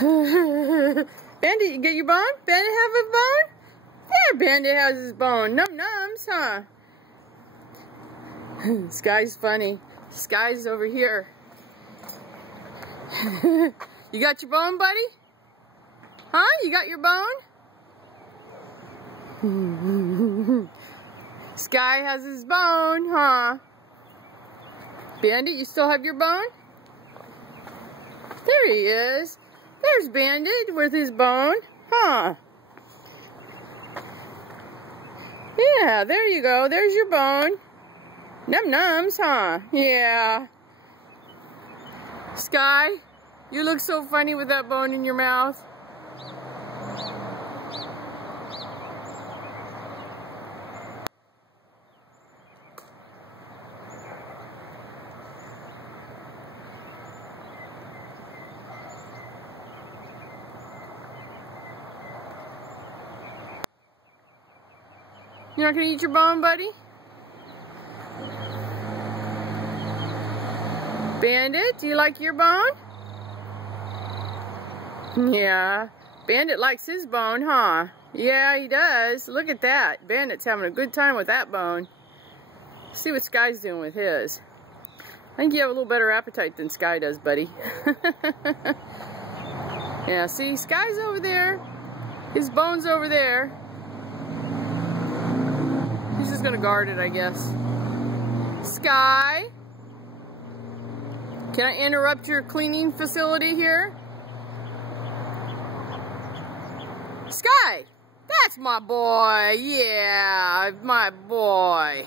Bandit, you get your bone? Bandit have a bone? There, Bandit has his bone. Num nums, huh? Sky's funny. Sky's over here. You got your bone, buddy? Huh? You got your bone? Sky has his bone, huh? Bandit, you still have your bone? There he is. There's Bandit with his bone, huh? Yeah, there you go. There's your bone. Num nums, huh? Yeah. Sky, you look so funny with that bone in your mouth. You're not gonna eat your bone, buddy? Bandit, do you like your bone? Yeah, Bandit likes his bone, huh? Yeah, he does. Look at that. Bandit's having a good time with that bone. See what Sky's doing with his. I think you have a little better appetite than Sky does, buddy. Yeah, see, Sky's over there. His bone's over there. He's just gonna guard it, I guess. Sky? Can I interrupt your cleaning facility here? Sky! That's my boy! Yeah, my boy!